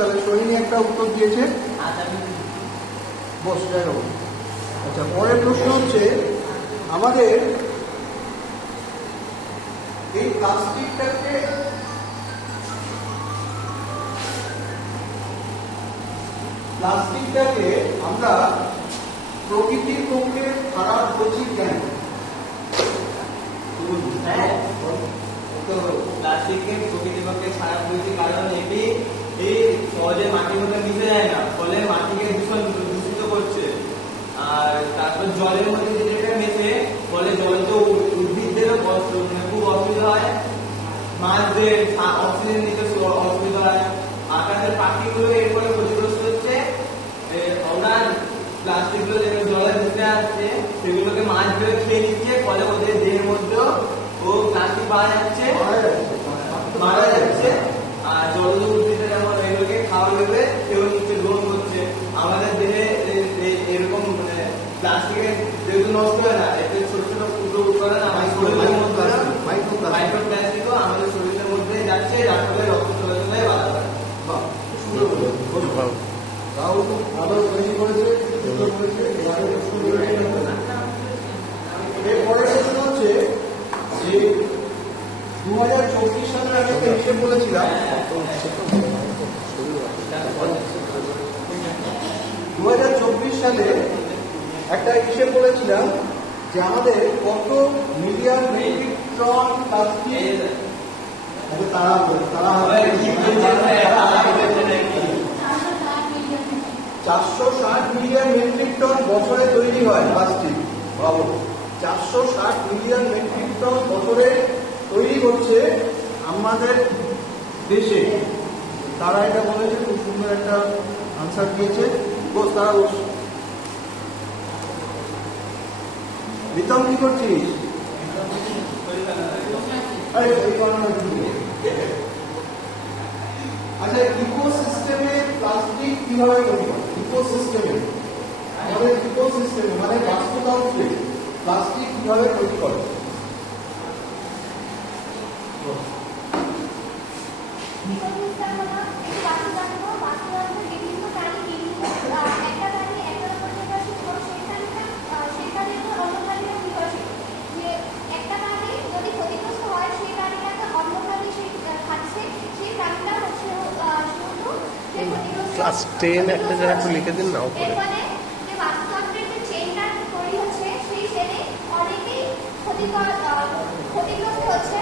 তাহলে সোহিনী একটা উত্তর দিয়েছে। বস যাই হোক। আচ্ছা, পরের প্রশ্ন হচ্ছে আমাদের এই প্লাস্টিকটাকে আমরা প্রকৃতির পক্ষে খারাপ বলছি কেন? প্লাস্টিককে প্রকৃতির পক্ষে খারাপ বলছি কারণ এটি সহজে মাটির মধ্যে মিশে যায় না, ফলে মাটিকে দূষিত করছে। আর তারপর জলের মধ্যে যেটা মেশে, ফলে জল তো উদ্ভিদদেরও খুব অসুবিধা হয়, মাছদের অক্সিজেন নিতে অসুবিধা হয়, আকাশের পাখিগুলো এরপরে ক্ষতিগ্রস্ত হচ্ছে। ওরা প্লাস্টিকগুলো যেগুলো জলে ভেসে আসছে সেগুলোকে মাছগুলো খেয়ে নিচ্ছে, ফলে ওদের দেহের মধ্যেও প্লাস্টিক মারা যাচ্ছে। আর জলজ উদ্ভিদে যেমন এগুলোকে খাওয়া ভেবে সেও নিচ্ছে, গ্রহণ করছে। আমাদের দেহে এরকম প্লাস্টিকের যেহেতু নষ্ট হয় না, এতে ছোট ছোট টুকরো উৎপাদন আমাদের শরীরের মধ্যে মাইক্রোপ্লাস্টিকও আমাদের শরীরের মধ্যে যাচ্ছে, যার ফলে রক্ত চলাচলে বাধা হয়। ভালো তৈরি করেছে। এরপরের প্রশ্ন হচ্ছে যে 2024 সালের আমি একটা হিসেব বলেছিলাম, 2024 সালে একটা হিসেব বলেছিলাম যে আমাদের কত মিলিয়ন মেট্রিক টন প্লাস্টিক তারা 460 মিলিয়ন মেট্রিক টন বছরে তৈরি হয় প্লাস্টিক। বাবু, 460 মিলিয়ন মেট্রিক টন বছরে তৈরি হচ্ছে আমাদের দেশে। তারা এটা বলেছে, খুব সুন্দর একটা আনসার দিয়েছে। তারা রিতম কি করছিস? আচ্ছা, ইকোসিস্টেমে প্লাস্টিক কিভাবে তৈরি হয়? ইকোসিস্টেমে মানে বাস্তুতন্ত্রে প্লাস্টিক কিভাবে তৈরি করে? ক্লাস 10 একটা জায়গা একটু লিখে দিন না উপরে। ক্ষতিগ্রস্ত হচ্ছে।